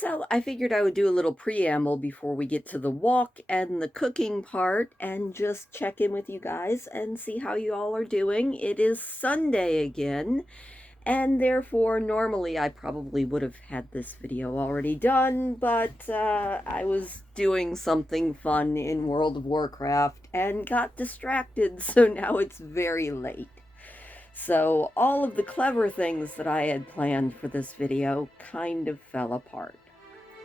So I figured I would do a little preamble before we get to the walk and the cooking part and just check in with you guys and see how you all are doing. It is Sunday again, and therefore normally I probably would have had this video already done, but I was doing something fun in World of Warcraft and got distracted, so now it's very late. So all of the clever things that I had planned for this video kind of fell apart.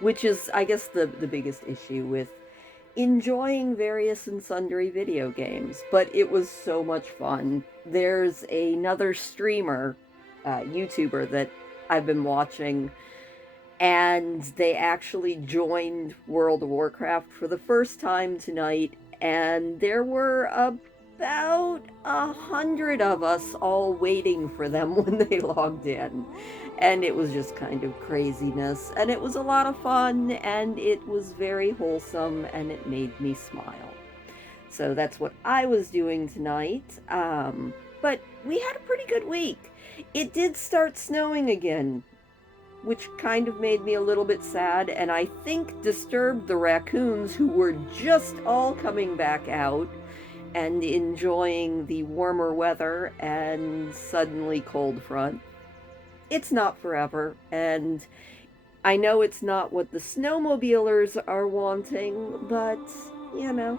Which is, I guess, the biggest issue with enjoying various and sundry video games. But it was so much fun. There's another streamer, YouTuber, that I've been watching, and they actually joined World of Warcraft for the first time tonight, and there were about 100 of us all waiting for them when they logged in. And it was just kind of craziness, and it was a lot of fun, and it was very wholesome, and it made me smile. So that's what I was doing tonight. But we had a pretty good week. It did start snowing again, which kind of made me a little bit sad, and I think disturbed the raccoons, who were just all coming back out and enjoying the warmer weather and suddenly cold front. It's not forever, and I know it's not what the snowmobilers are wanting, but, you know,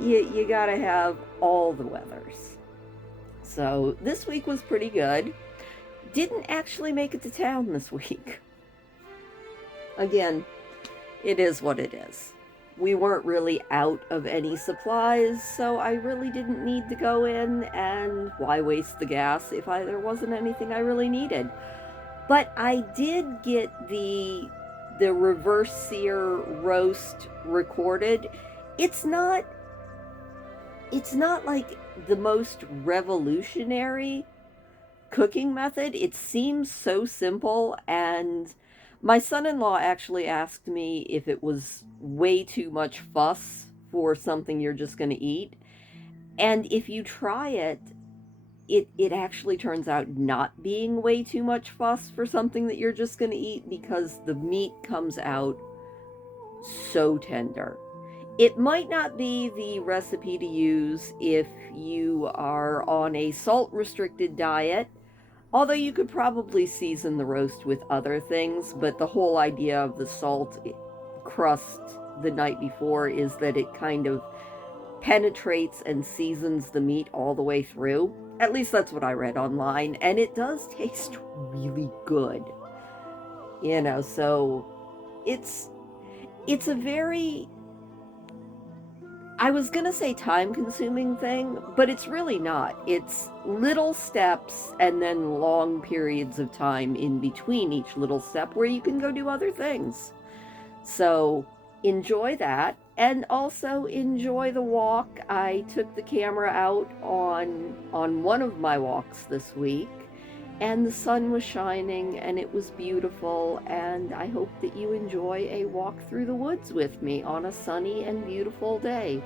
you gotta have all the weathers. So this week was pretty good. Didn't actually make it to town this week. Again, it is what it is. We weren't really out of any supplies, so I really didn't need to go in, and why waste the gas if there wasn't anything I really needed. But I did get the reverse sear roast recorded. It's not like the most revolutionary cooking method. It seems so simple, and my son-in-law actually asked me if it was way too much fuss for something you're just going to eat. And if you try it, it actually turns out not being way too much fuss for something that you're just going to eat, because the meat comes out so tender. It might not be the recipe to use if you are on a salt-restricted diet, although you could probably season the roast with other things, but the whole idea of the salt crust the night before is that it kind of penetrates and seasons the meat all the way through. At least that's what I read online, and it does taste really good. You know, so it's a very, I was gonna say time-consuming thing, but it's really not. It's little steps and then long periods of time in between each little step where you can go do other things. So enjoy that, and also enjoy the walk. I took the camera out on one of my walks this week, and the sun was shining, and it was beautiful, and I hope that you enjoy a walk through the woods with me on a sunny and beautiful day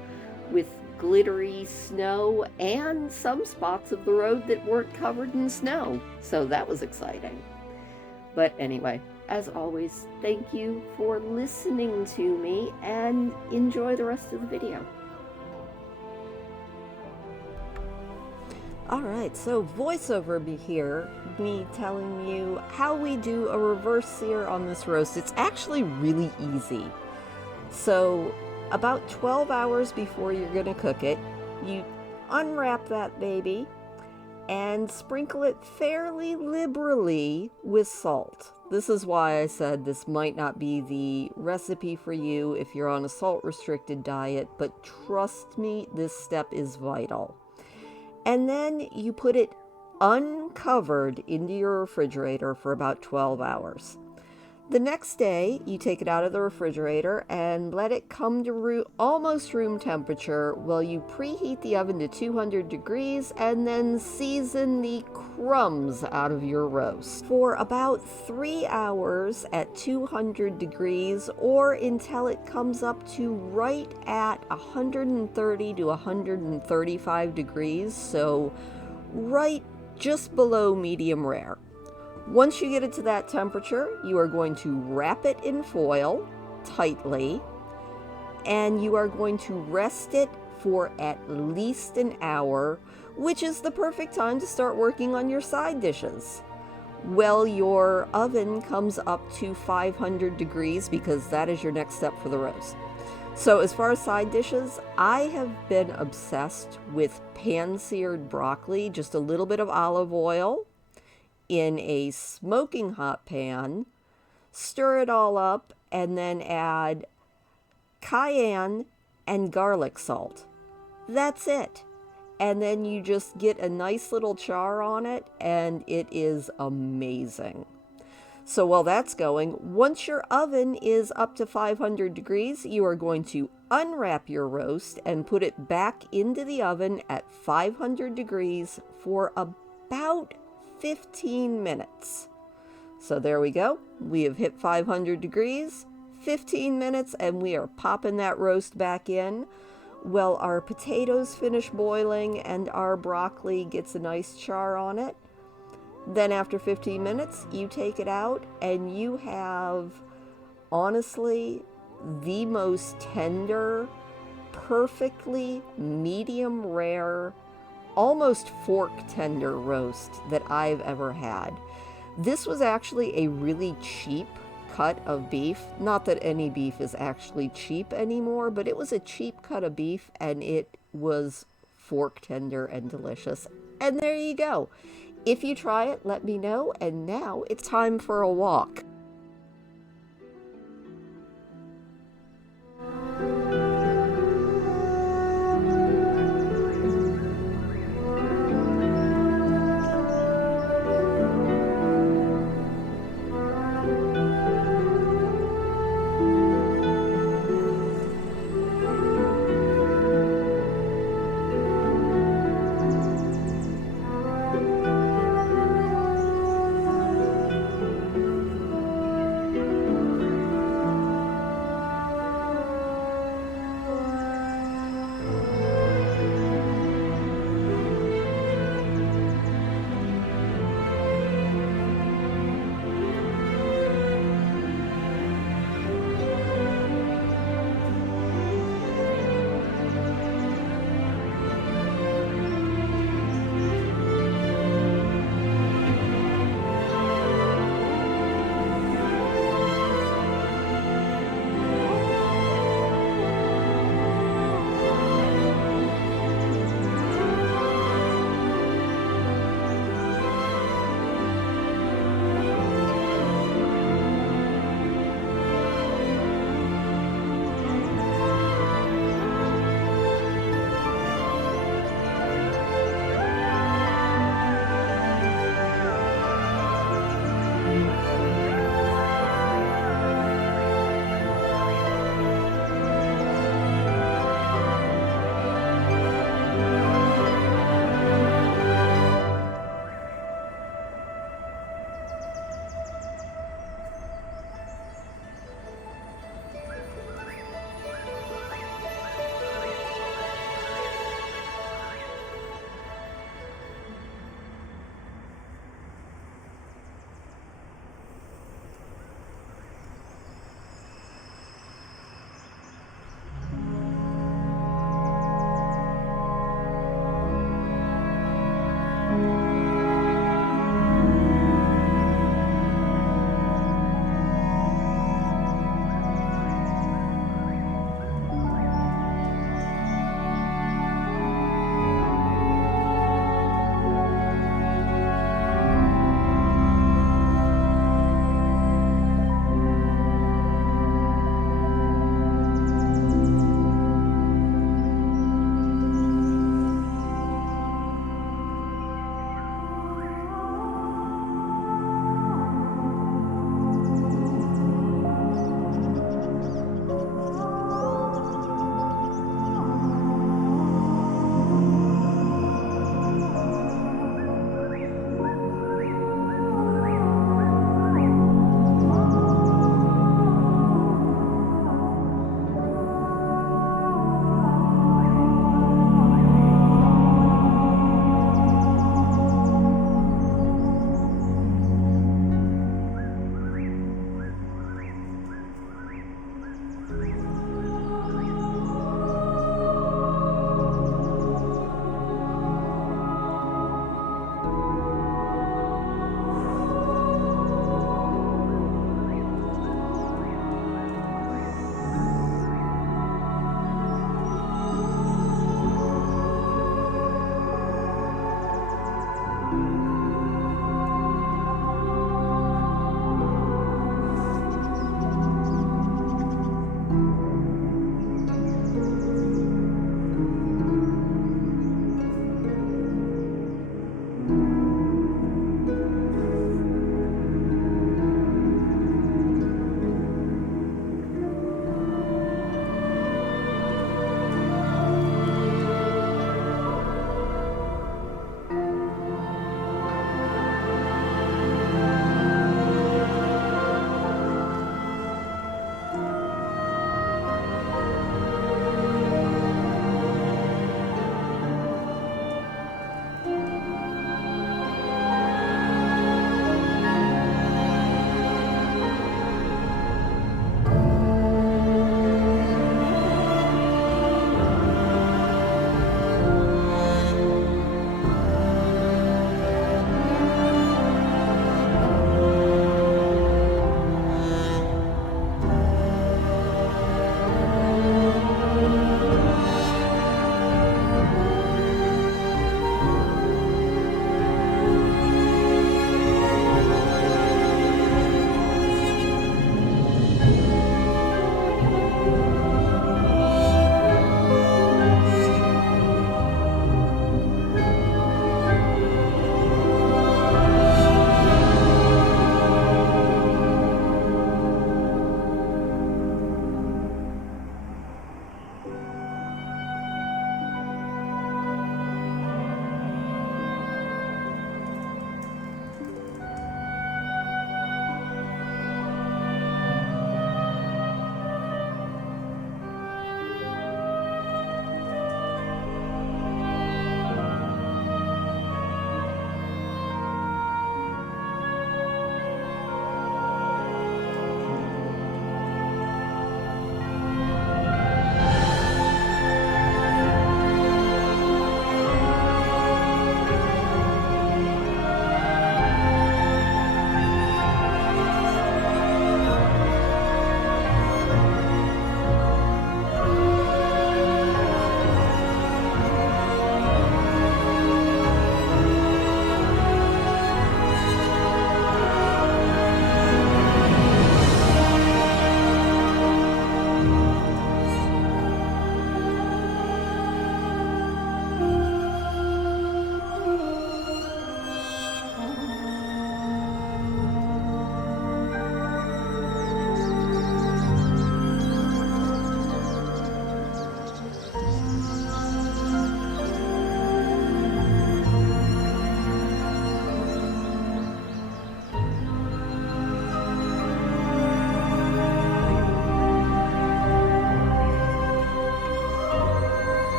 with glittery snow and some spots of the road that weren't covered in snow. So that was exciting. But anyway, as always, thank you for listening to me, and enjoy the rest of the video. Alright, so voiceover be here, me telling you how we do a reverse sear on this roast. It's actually really easy. So about 12 hours before you're going to cook it, you unwrap that baby and sprinkle it fairly liberally with salt. This is why I said this might not be the recipe for you if you're on a salt-restricted diet, but trust me, this step is vital. And then you put it uncovered into your refrigerator for about 12 hours. The next day, you take it out of the refrigerator and let it come to almost room temperature while you preheat the oven to 200 degrees and then season the crumbs out of your roast for about 3 hours at 200 degrees, or until it comes up to right at 130 to 135 degrees, so right just below medium rare. Once you get it to that temperature, you are going to wrap it in foil tightly, and you are going to rest it for at least an hour, which is the perfect time to start working on your side dishes. Well, your oven comes up to 500 degrees because that is your next step for the roast. So as far as side dishes, I have been obsessed with pan-seared broccoli, just a little bit of olive oil in a smoking hot pan, stir it all up, and then add cayenne and garlic salt. That's it. And then you just get a nice little char on it, and it is amazing. So while that's going, once your oven is up to 500 degrees, you are going to unwrap your roast and put it back into the oven at 500 degrees for about 15 minutes. So there we go. We have hit 500 degrees, 15 minutes, and we are popping that roast back in. Well, our potatoes finish boiling and our broccoli gets a nice char on it. Then after 15 minutes, you take it out and you have, honestly, the most tender, perfectly medium rare, almost fork tender roast that I've ever had. This was actually a really cheap cut of beef. Not that any beef is actually cheap anymore, but it was a cheap cut of beef and it was fork tender and delicious. And there you go. If you try it, let me know. And now it's time for a walk.